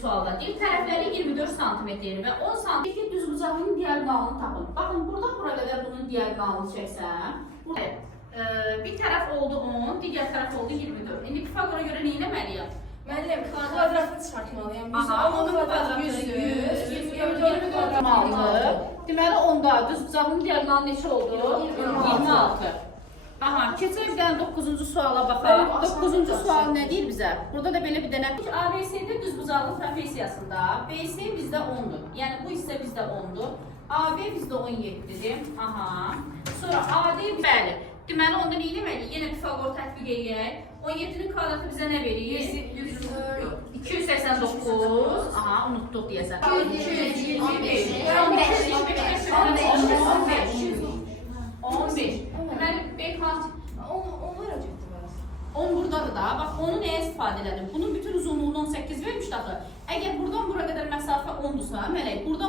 sualda deyir, tərəfləri 24 cm və 10 cm düzbucağının diaqonalını tapın. Baxın, buradan bura qədər bunun diaqonalını çəksəm, bir tərəf oldu 10, digər tərəf oldu 24. İndi Pifagora görə nə etməliyəm? Müəllim, kvadratını çıxartmalıyam. Onun kvadratı 100, 24 kvadratı. Deməli, onda düzbucağının diaqonalı neçə oldu? 26. Aha, keçək bir dənə 9-cu suala baxaq. 9-cu sual nə deyir bizə? Burada da belə bir dənə ABC-də düzbucaqlı trapesiyasında BC bizdə 10-dur. Yəni bu hissə bizdə 10-dur. AB bizdə 17-dir. Aha. Sonra AD bəli. Deməli, onda nə etməliyik? Yenə Pifagor tətbiq edək. 17-nin kvadratı bizə nə verir? 289. Aha, unutduq deyəsən. 15. Deməli, Bekmat 10 buradadır da. Bax, onu nəyə istifadə elədim? Bunun bütün uzunluğunu 18 vermişdi axı. Əgər buradan bura qədər məsafə 10-dursa, mələk, buradan